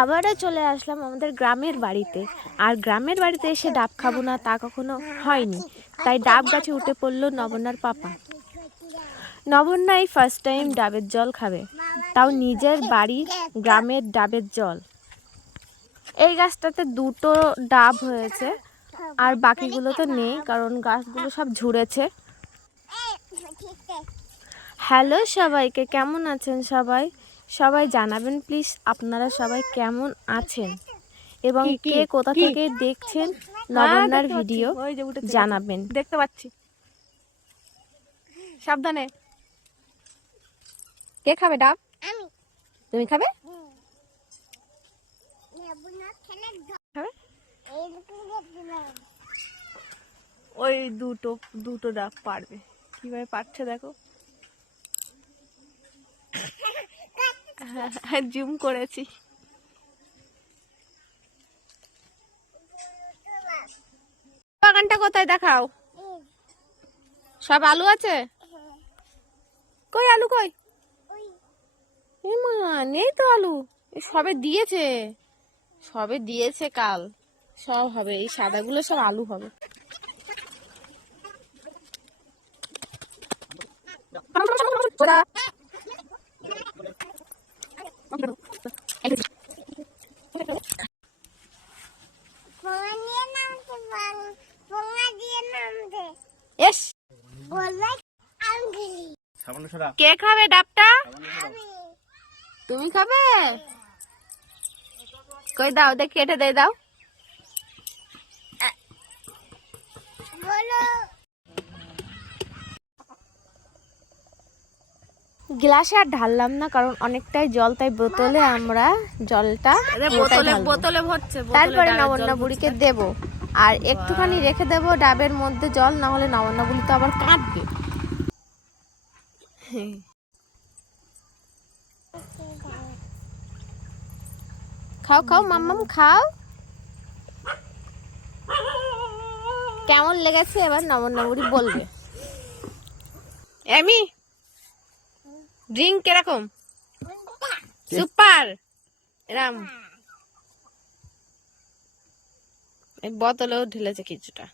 আবারও চলে আসলাম আমাদের গ্রামের বাড়িতে। আর গ্রামের বাড়িতে এসে ডাব খাবো না তা কখনো হয়নি, তাই ডাব গাছে উঠে পড়লো নবন্যার পাপা। নবন্যা এই ফার্স্ট টাইম ডাবের জল খাবে, তাও নিজের বাড়ির গ্রামের ডাবের জল। এই গাছটাতে দুটো ডাব হয়েছে, আর বাকিগুলো তো নেই কারণ গাছগুলো সব ঝুড়েছে। হ্যালো সবাইকে, কেমন আছেন সবাই? সবাই জানাবেন প্লিজ আপনারা সবাই কেমন আছেন, এবং কে কোথা থেকে দেখছেন নবন্যার ভিডিও জানাবেন। দেখতে পাচ্ছি, সাবধানে। কে খাবে ডাব? তুমি খাবে? ওই দুটো ডাব পারবে, কিভাবে পারছে দেখো। জুম করেছি। বাগানটা কোথায় দেখাও? সব আলু আছে? কই আলু কই? নেই তো আলু, সবে দিয়েছে, কাল সব হবে। এই সাদাগুলো সব আলু হবে। কে খাবে ডাবটা? তুমি খাবে? কই দাও দেখি, কেটে দিয়ে দাও। গ্লাসে আর ঢাললাম না কারণ অনেকটাই জল, তাই বোতলে আমরা জলটা বোতলে ভরছে। তারপরে নবন্যা বুড়িকে দেব, আর একটুখানি রেখে দেব ডাবের মধ্যে জল, না হলে নবন্যা বুড়ি তো আবার কাঁদবে। খাও খাও মাম্মাম খাও। কেমন লেগেছে এবার নবন্যা বুড়ি বলবে। এমি ড্রিঙ্ক কিরকম? সুপার। এরম বোতলেও ঢেলেছে কিছুটা।